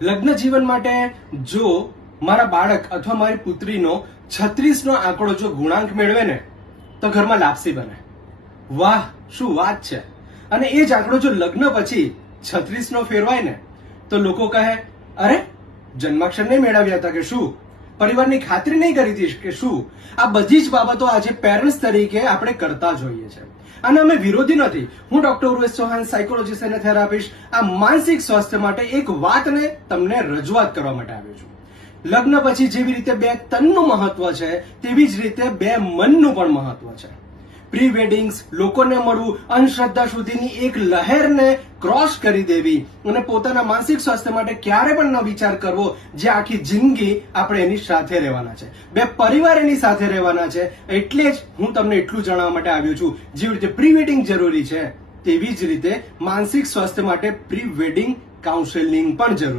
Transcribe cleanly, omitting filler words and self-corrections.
લગ્ન જીવન માટે જો મારા બાળક અથવા મારી પુત્રીનો 36 નો આંકડો જો ગુણાંક મેળવે ને તો ઘરમાં લાપસી બને. વાહ, શું વાત છે. અને એ જ આંકડો જો લગ્ન પછી 36 નો ફેરવાય ને તો લોકો કહે, અરે જન્માક્ષર નહીં મેળવ્યા હતા કે શું, પરિવારની ખાતરી નહીં કરી હતી કે શું. આ બધી જ બાબતો આજે પેરેન્ટ્સ તરીકે આપણે કરતા જોઈએ છે. અને અમે વિરોધી નથી. હું ડોક્ટર ઉર્વેશ ચૌહાણ, સાયકોલોજીસ્ટ અને થેરાપિસ્ટ, આ માનસિક સ્વાસ્થ્ય માટે એક વાતને તમને રજૂઆત કરવા માટે આવ્યો છું. લગ્ન પછી જેવી રીતે 2 તનનું મહત્વ છે તેવી જ રીતે 2 મનનું પણ મહત્વ છે. પ્રી વેડિંગ્સ, લોકોને મળવું, અંધશ્રદ્ધા સુધીની એક લહેરને ક્રોસ કરી દેવી અને પોતાના માનસિક સ્વાસ્થ્ય માટે ક્યારે પણ ન વિચાર કરવો, જે આખી જિંદગી આપણે એની સાથે રહેવાના છે, 2 પરિવાર એની સાથે રહેવાના છે. એટલે જ હું તમને એટલું જણાવવા માટે આવ્યો છું, જેવી રીતે પ્રી વેડિંગ જરૂરી છે તેવી જ રીતે માનસિક સ્વાસ્થ્ય માટે પ્રી વેડિંગ કાઉન્સેલિંગ પણ જરૂરી